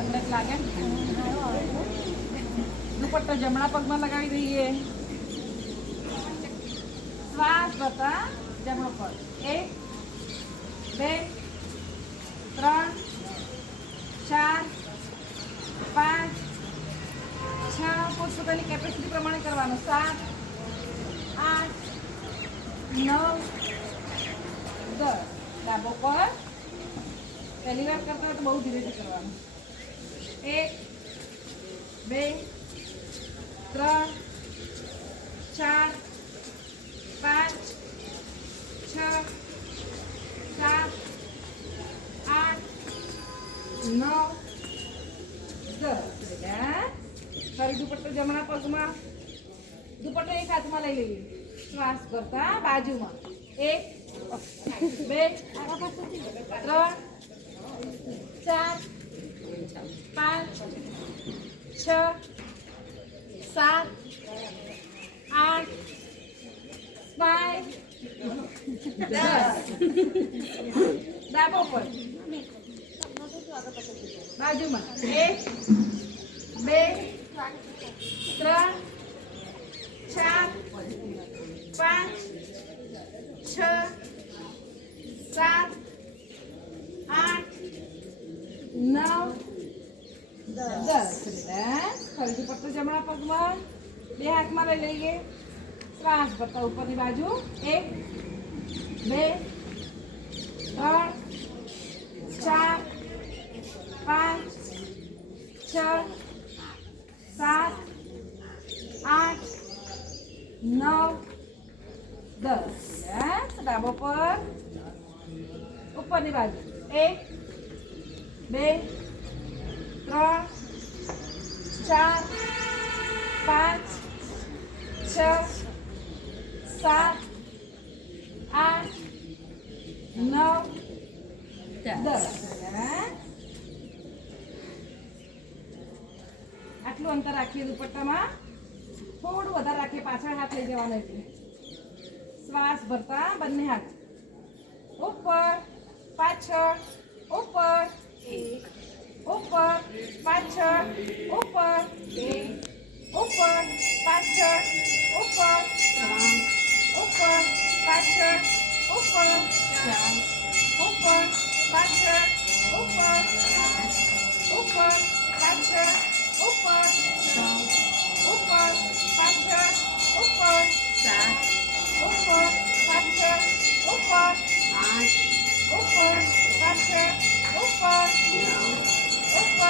ઠંડક લાગે. દુપટ્ટો જમણા પગમાં લગાવી દઈએ. શ્વાસ ભરતા જમણો પગ. એક, બે, ત્રણ, ચાર, પાંચ, છ. પોતપોતાની કેપેસિટી પ્રમાણે કરવાનું. સાત, આઠ, નવ, દસ. ડાબો પર પહેલી વાર કરતા તો બહુ ધીરેથી કરવાનું. એક, બે, ત્રણ, ચાર, પાંચ, છ, સાત, આઠ, નવ, દસ. બેટા ફરી દુપટ્ટો જમણા પગમાં. દુપટ્ટો એક હાથમાં લઈ લઈએ. શ્વાસ કરતા બાજુમાં. એક, બે, ત્રણ, ચાર પાંચ છ સાત આઠ પાંચ દસ. ડાબો પર બાજુમાં. એક બે ત્રણ. દસ ફરી દુપટ્ટો જમણા પગમાં બે હાથમાં લઈ લઈએ શ્વાસ ભરતા ઉપરની બાજુ એક બે ત્રણ ચાર પાંચ છ સાત આઠ નવ દસ બસ ડાબો પર ઉપરની બાજુ એક બે ત્રણ ચાર પાંચ છ સાત આઠ નવ દસ આટલું અંતર રાખીએ દુપટ્ટામાં થોડું વધારે રાખીએ પાછળ હાથ લઈ જવાનો એટલે શ્વાસ ભરતા બંને હાથ ઉપર પાછળ ઉપર ઉપર પાછળ Opper, patcher, opper, ding. Opper, patcher, opper, dank. Opper, patcher, opper, dank. Opper, patcher, opper, dank. Opper, patcher, opper, dank. Opper, patcher, opper, dank. Opper, patcher, opper, dank. Opper, patcher, opper, dank.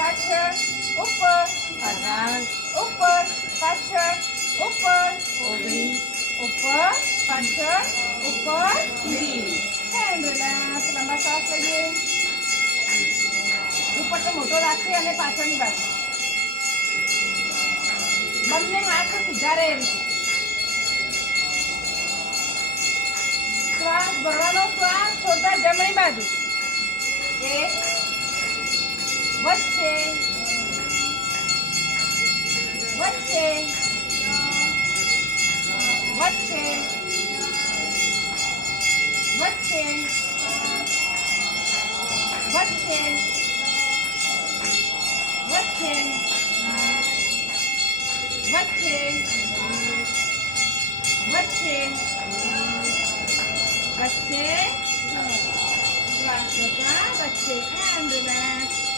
પાછળ ઉપર પાછળ ઉપર પાછળ ઉપર પાછળ ઉપર પાછળ ઉપર. ઉપર પાછળ ઉપર ઉપર પાછળ ઉપર હેન્ડ રિલેક્સ લાંબા શ્વાસ લઈએ દુપટ્ટો મોટો રાખીએ અને પાછળની બાજુ. બંને હાથ સીધા રહે શ્વાસ ભરવાનો શ્વાસ છોડતા જમણી બાજુ. એક વચ્ચે વચ્ચે વચ્ચે વચ્ચે વચ્ચે વચ્ચે વચ્ચે વચ્ચે વચ્ચે શ્વાસ લેતા વચ્ચે એન્ડ રિલેક્સ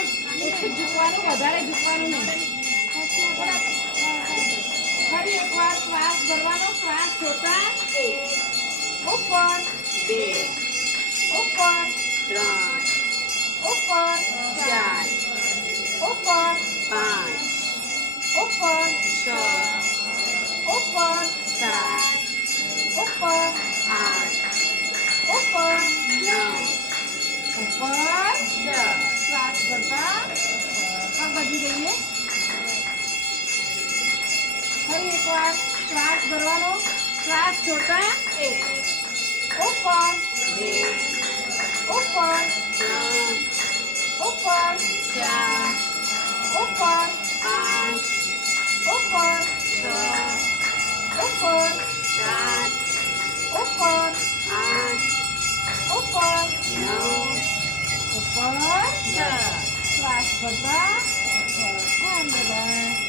ઓછું ઓછું ઝૂકવાનું વધારે ઝૂકવાનું નહીં ફરી એકવાર શ્વાસ ભરવાનો શ્વાસ છોટા ઉપર બે ઉપર ત્રણ ઉપર ચાર ઉપર પાંચ ઉપર છ ઉપર સાત ઉપર આઠ ઉપર નવ ઉપર દસ શ્વાસ ભરતા પગ વધી જઈએ ફરી એકવાર શ્વાસ ભરવાનો શ્વાસ છોટા ઉપર બે ઉપર ત્રણ ઉપર ચાર ઉપર પાંચ ઉપર છ ઉપર Last but not, and the